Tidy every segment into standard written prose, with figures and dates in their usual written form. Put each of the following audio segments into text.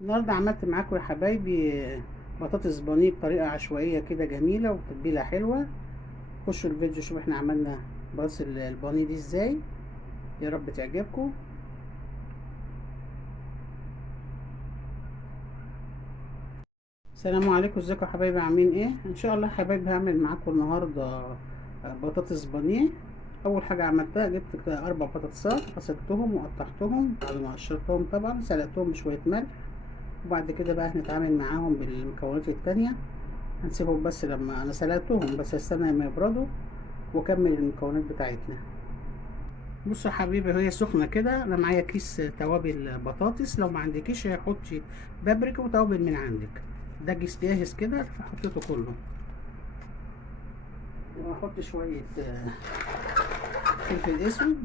النهارده عملت معاكم يا حبايبي بطاطس بانيه بطريقه عشوائيه كده جميله وتتبيله حلوه. خشوا الفيديو شوفوا احنا عملنا بطاطس البانيه دي ازاي. يا رب تعجبكم. السلام عليكم، ازيكم يا حبايبي؟ عاملين ايه؟ ان شاء الله يا حبايبي هعمل معاكم النهارده بطاطس بانيه. اول حاجه عملتها جبت كده 4 بطاطسات، غسلتهم وقطعتهم بعد ما قشرتهم، طبعا سلقتهم بشويه ملح. وبعد كده بقى هنتعامل معاهم بالمكونات التانية. هنسيبهم بس لما انا سلقتهم، بس استنى لما يبردوا واكمل المكونات بتاعتنا. بصوا يا حبيبي، وهي سخنه كده انا معايا كيس توابل بطاطس. لو ما عندكيش حطي بابريكا وتوابل من عندك. ده كيس جاهز كده فحطيته كله. وهحط شويه فلفل اسود،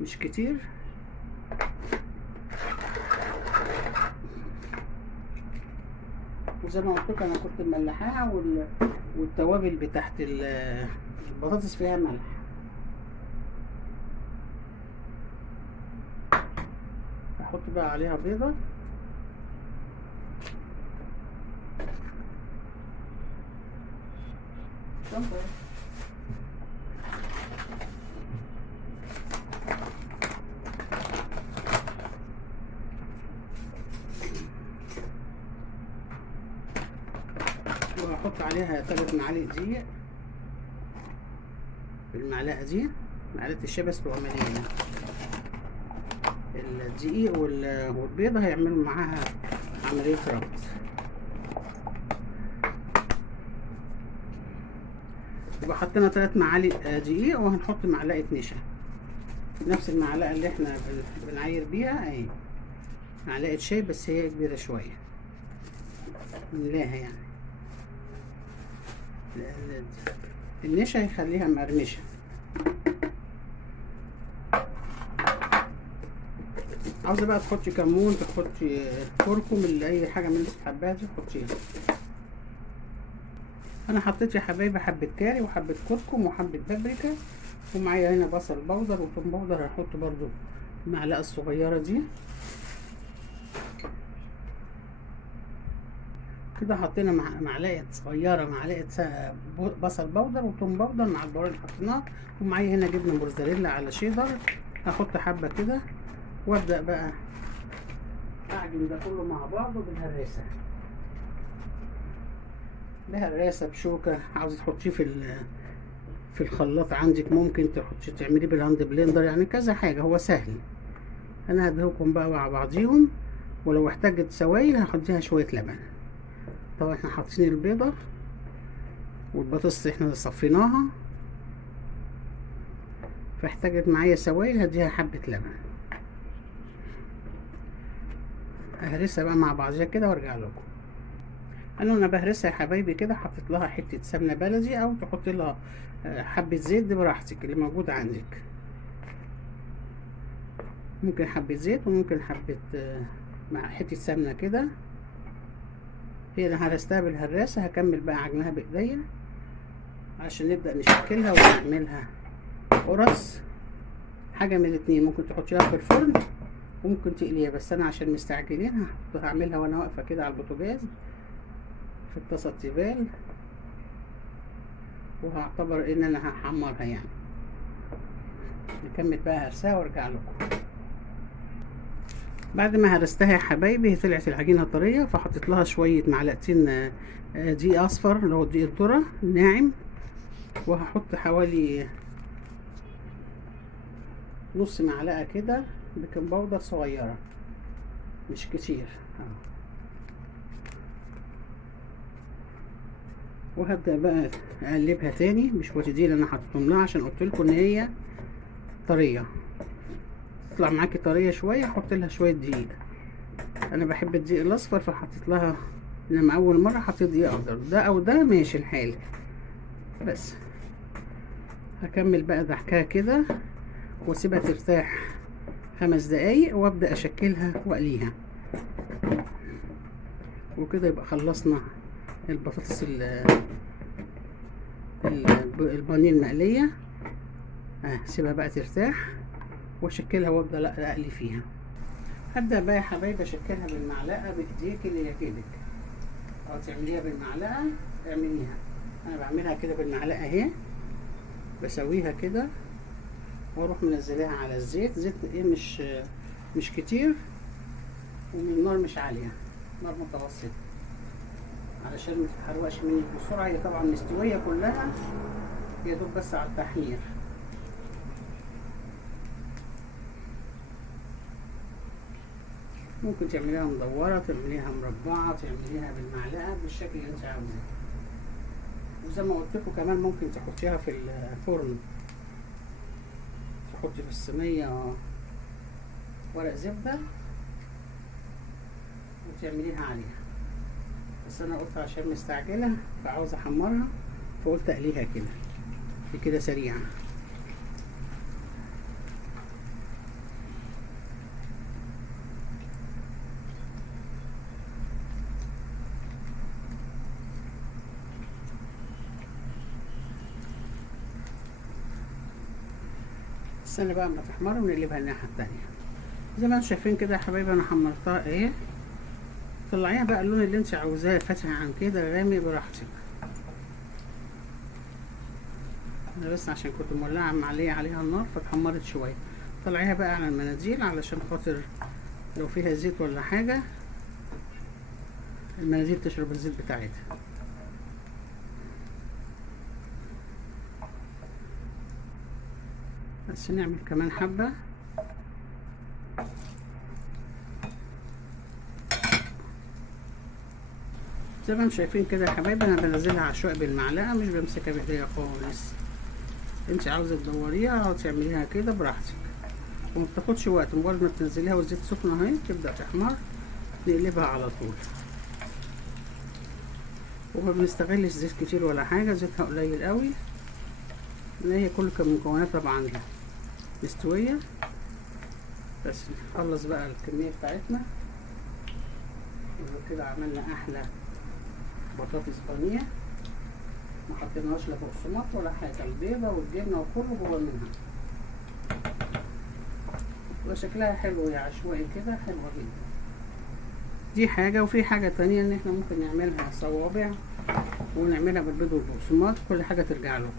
مش كتير. وزي ما قلت لكم انا كنت مملحاها والتوابل بتاعت البطاطس فيها ملح. هحط بقى عليها بيضه. وهحط عليها 3 معالق دقيق. بالمعلقه دي، معلقه الشاي بس تبقى مليانه. الدقيق والبيضه هيعملوا معاها عمليه ربط. يبقى حطينا 3 معالق دقيق، وهنحط معلقه نشا، نفس المعلقه اللي احنا بنعاير بيها اهي. معلقه شاي بس هي كبيره شويه، نملاها يعني. النشا هيخليها مقرمشه. عاوزه بقى تحطي كمون، تحطي كركم، اللي اي حاجه من اللي بتحبها دي تحطيها. انا حطيت يا حبايبي حبه كاري وحبه كركم وحبه بابريكا، ومعايا هنا بصل بودر وثوم بودر. هحط برضو المعلقه الصغيره دي كده. حطينا معلقه صغيره، معلقه بصل بودر وثوم بودر مع البهار اللي حطيناه. ومعايا هنا جبنه موتزاريلا على شيدر. هحط حبه كده وابدا بقى اعجن ده كله مع بعضه بالهراسه. بهراسه بشوكه. عاوزه تحطيه في الخلاط عندك، ممكن تحطي تعمليه بالهاند بلندر، يعني كذا حاجه، هو سهل. انا هدهوكم بقى مع بعضيهم، ولو احتاجت سوائل هحطيها شويه لبن. طبعا احنا حاطين البيضه والبطاطس احنا صفيناها، فاحتاجت معايا سوائل هديها حبه لبن. اهرسها بقى مع بعضيها كده وارجع لكم. انا بهرسها يا حبايبي كده. حطيت لها حته سمنه بلدي، او تحط لها حبه زيت، دي براحتك اللي موجود عندك. ممكن حبه زيت وممكن حبه مع حته سمنه كده. هي انا هرستها بالهراسه. هكمل بقى عجنها بايديا عشان نبدا نشكلها ونعملها قرص. حاجه من الاتنين، ممكن تحطيها في الفرن وممكن تقليها، بس انا عشان مستعجلين هعملها وانا واقفه كده على البوتاجاز في الطاسه التيفال، وهعتبر ان انا هحمرها يعني. نكمل بقى هرسها وارجع لكم. بعد ما هرستها يا حبايبي طلعت العجينه طريه، فحطيت لها شويه معلقتين دقيق اصفر اللي هو دقيق الذره الناعم. وهحط حوالي نص معلقه كده بيكنج باودر صغيره، مش كتير. وهبدا بقى اقلبها تاني بشويه دي اللي انا حطيتهم لها، عشان قلت لكم ان هي طريه. تطلع معاكي طريه شويه حط لها شويه دقيق. انا بحب الدقيق الاصفر فحطيت لها، انما اول مره حطيت دقيق اخضر. ده او ده ماشي الحال. بس هكمل بقى ضحكها كده واسيبها ترتاح 5 دقايق، وابدا اشكلها واقليها. وكده يبقى خلصنا البطاطس البانيه المقليه. سيبها بقى ترتاح واشكلها وابدا اقلي فيها. هبدأ بقى يا حبايبي اشكلها بالمعلقة بايديك اللي هي في ايدك، او تعمليها بالمعلقة اعمليها. انا بعملها كده بالمعلقة اهي، بسويها كده واروح منزلاها على الزيت. زيت ايه مش كتير، ومن النار مش عالية، نار متوسطة علشان ما تتحرقش منك بسرعة. هي طبعا مستوية كلها، يا دوب بس على التحمير. ممكن تعمليها مدورة، تعمليها مربعة، تعمليها بالمعلقة بالشكل اللي انت عاوزاه. وزي ما قلت لكم كمان ممكن تحطيها في الفرن، تحطي في الصينية ورق زبدة وتعمليها عليها. بس انا قلت عشان مستعجلة فعاوزة احمرها، فقلت اقليها كده دي كده سريعة. استنى بقى اما تحمر ونقلبها الناحية التانية. زي ما انتم شايفين كده يا حبايبي انا حمرتها اهي. طلعيها بقى اللون اللي انت عاوزاه، فاتح عن كده غامق براحتك. انا بس عشان كنت مولعه معليه عليها النار فاتحمرت شويه. طلعيها بقى على المناديل علشان خاطر لو فيها زيت ولا حاجه المناديل تشرب الزيت بتاعتها. بس نعمل كمان حبه. زي ما انتم شايفين كده يا حبايبي انا بنزلها عشوائي بالمعلقه، مش بمسكها بايديا خالص. انت عاوزه تدوريها او تعمليها كده براحتك، وما بتاخدش وقت. مجرد ما تنزليها والزيت سخن اهي تبدا تحمر نقلبها على طول. وما بنستغلش زيت كتير ولا حاجه، زيتها قليل قوي، لان هي كل مكوناتها طبعا عندها مستويه. بس نخلص بقى الكميه بتاعتنا وكده عملنا احلى بطاطس بانيه. ما حطيناش لا بقسماط ولا حاجه، البيضه والجبنه وكله جوه منها، وشكلها حلو يا عشوائي كده، حلوه جدا. دي حاجه. وفي حاجه تانية ان احنا ممكن نعملها صوابع ونعملها بالبيض والبقسماط، كل حاجه ترجع لكم.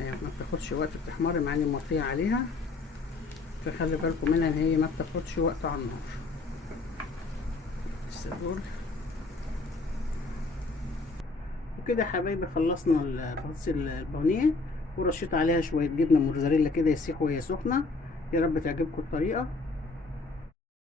هي ما بتاخدش وقت، بتحمر مع اني مطفيه عليها، فخلي بالكم منها ان هي ما بتاخدش وقت على النار. دول وكده يا حبايبي خلصنا البطاطس البانيه، ورشيت عليها شويه جبنه موتزاريلا كده يسيحوا وهي سخنه. يا رب تعجبكم الطريقه.